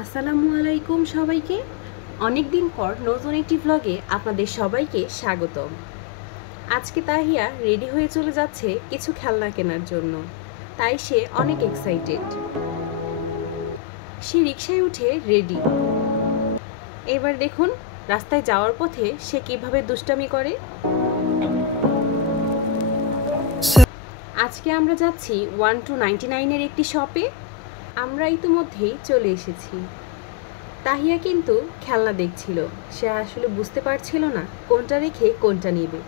আসসালামু আলাইকুম সবাইকে। অনেক দিন পর নতুন একটি ভ্লগে আপনাদের সবাইকে স্বাগতম। আজকে তাহিয়া রেডি হয়ে চলে যাচ্ছে কিছু খেলনা কেনার জন্য, তাই সে অনেক এক্সাইটেড। সে রিকশায় উঠে রেডি। এবার দেখুন রাস্তায় যাওয়ার পথে সে কিভাবে দুষ্টামি করে। আজকে আমরা যাচ্ছি 1299-এর একটি শপে। আমরা ইতিমধ্যেই চলে এসেছি। তাহিয়া কিন্তু খেলনা দেখছিল, সে আসলে বুঝতে পারছিল না কোনটা রেখে কোনটা নেবে।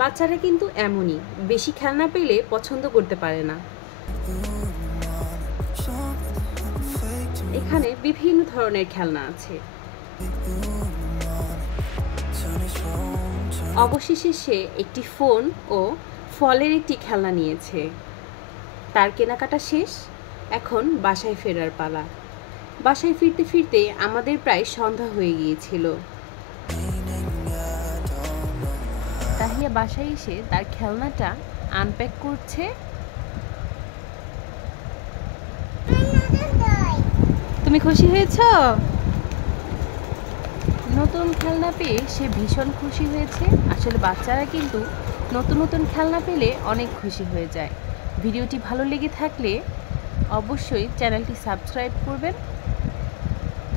বাচ্চারা কিন্তু এমনই, বেশি খেলনা পেলে পছন্দ করতে পারে না। এখানে বিভিন্ন ধরনের খেলনা আছে। অবশেষে সে একটি ফোন ও ফলের একটি খেলনা নিয়েছে। তার কেনাকাটা শেষ, এখন বাসায় ফেরার পালা। বাসায় ফিরতে ফিরতে আমাদের প্রায় সন্ধ্যা হয়ে গিয়েছিল। তাহিয়া বাসায় এসে তার খেলনাটা আনপ্যাক করছে। তুমি খুশি হয়েছো? নতুন খেলনা পেয়ে সে ভীষণ খুশি হয়েছে। আসলে বাচ্চারা কিন্তু নতুন নতুন খেলনা পেলে অনেক খুশি হয়ে যায়। ভিডিওটি ভালো লেগে থাকলে অবশ্যই চ্যানেলটি সাবস্ক্রাইব করবেন।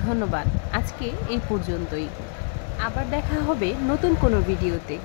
ধন্যবাদ। আজকে এই পর্যন্তই। আবার দেখা হবে নতুন কোনো ভিডিওতে।